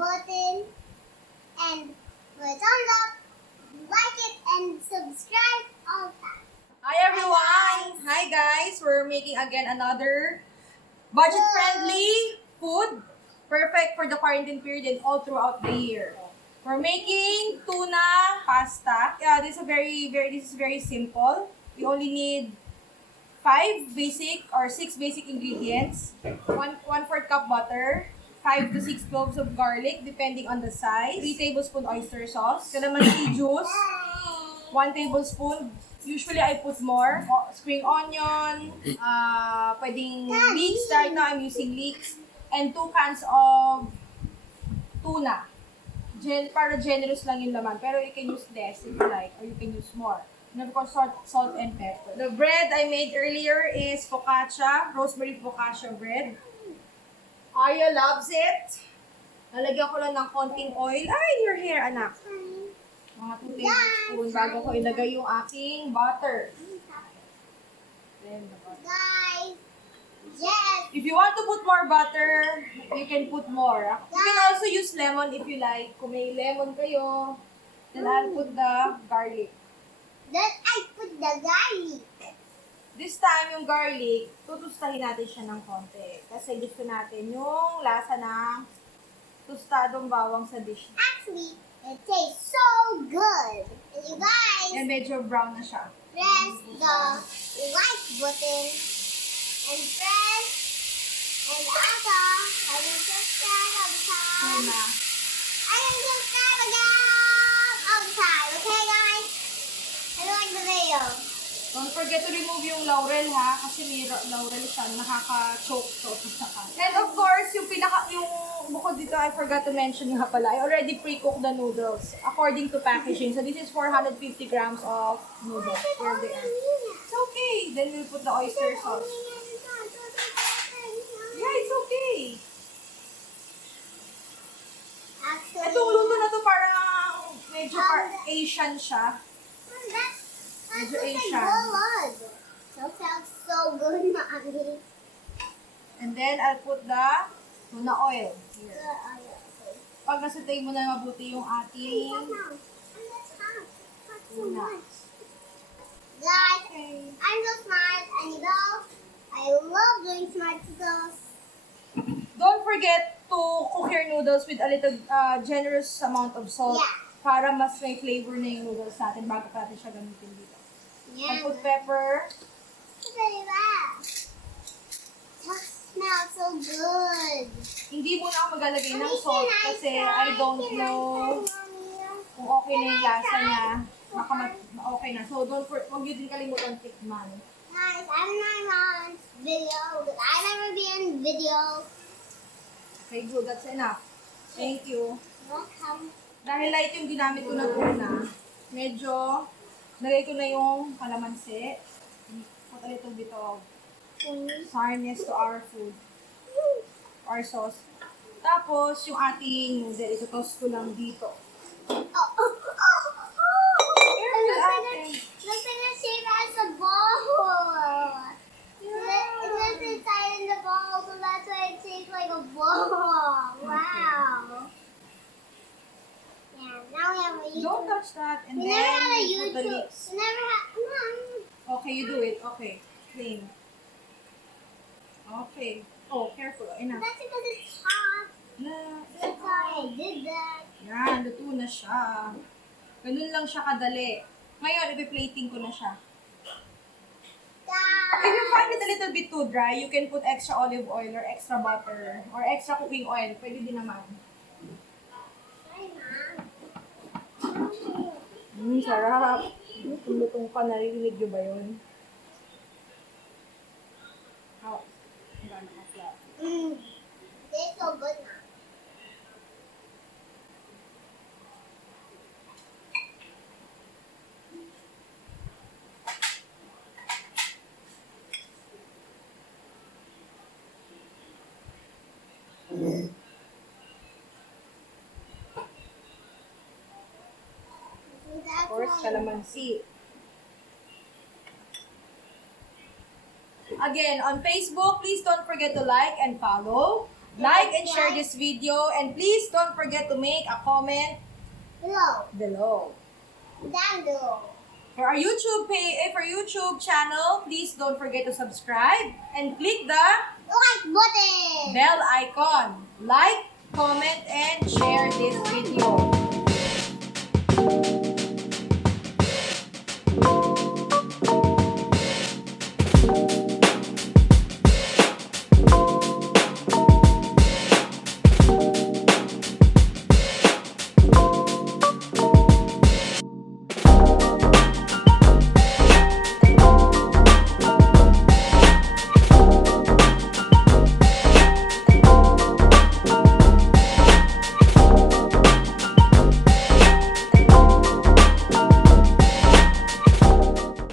button and put thumbs up, like it, and subscribe all that. Hi everyone! Hi guys! We're making again another budget-friendly food. Perfect for the quarantine period and all throughout the year. We're making tuna pasta. Yeah, this is very simple. You only need 6 basic ingredients. 1/4 cup butter, 5 to 6 cloves of garlic depending on the size, 3 tablespoon oyster sauce, calamansi juice, 1 tablespoon. Usually I put more. Spring onion, pwedeng leeks. Right now I'm using leeks. And 2 cans of tuna. Para generous lang yung laman. Pero you can use less if you like, or you can use more. And of course, salt and pepper. The bread I made earlier is focaccia, rosemary focaccia bread. Aya loves it. Lalagyan ko lang ng konting oil. Ay, your hair, anak. Mga 2 tablespoons bago ko ilagay yung aking butter. Then, the butter. Guys, yes. If you want to put more butter, you can put more. You can also use lemon if you like. Kung may lemon kayo, then I'll put the garlic. Then I put the garlic. This time, yung garlic, tutustahin natin siya ng konti. Kasi gusto natin yung lasa ng tostadong bawang sa dish. Actually, it tastes so good. And you guys, Yan, medyo brown na siya. press the like button and press and also I will subscribe all the time. Tuna. I will subscribe again all the time. Okay, guys? I like the video. Don't forget to remove yung laurel ha, kasi may laurel siya, nakaka-choke to sa kan. And of course, yung bukod dito, I forgot to mention nga pala, I already pre-cooked the noodles according to packaging. So this is 450 grams of noodles. Where they are. It's okay. Then we'll put the oyster sauce. Yeah, it's okay. Actually, Itong luto na to parang medyo Asian siya. That's Medyo what Asian. I love. So sounds so good, mommy. And then I'll put the tuna oil here. Pag nasutay mo na mabuti yung ating tuna. Guys, Okay. I'm so smart, and you know, I love doing smart tutorials. Don't forget to cook your noodles with a little generous amount of salt Yeah. para mas may flavor na yung noodles natin bago natin siya gamitin dito. Yeah. I put pepper. Look at that. That smells so good. Hindi muna ako maglalagay ng salt kasi I don't know kung okay na yung lasa niya. Baka okay na. So, huwag nyo din kalimutan tikman. Guys, I'm not on video because I never be in video. Okay, good. That's enough. Thank you. Welcome. Dahil light yung ginamit ko na tuna, medyo nagay ko na yung calamansi. Put a little bit of sourness to our food. Our sauce. Tapos, yung ating noodle, ito-toast ko lang dito. Look at the shape as a ball. It was inside in the ball, so that's why it shaped like a ball. Wow. Yeah, now we have a YouTube. Don't touch that. And We then, never had a you put the YouTube. leeks. We never had. Mom. Okay, you do it. Okay. Clean. Okay. Oh, careful. Enough. That's because it's hot. That's why I did that. Yan, luto na siya. Ganun lang siya kadali. Ngayon, ipi-plating ko na siya. If you find it a little bit too dry, you can put extra olive oil or extra butter or extra cooking oil. Pwede din naman. Hi, Mom. Sarap. Lutong ka, naririnig nyo ba yun? How? Tastes so good now. Of course, calamansi. Again, on Facebook, please don't forget to like and follow. like and share this video, and please don't forget to make a comment below. Down below. For our YouTube channel, please don't forget to subscribe and click the Like button. bell icon. Like, comment, and share this video.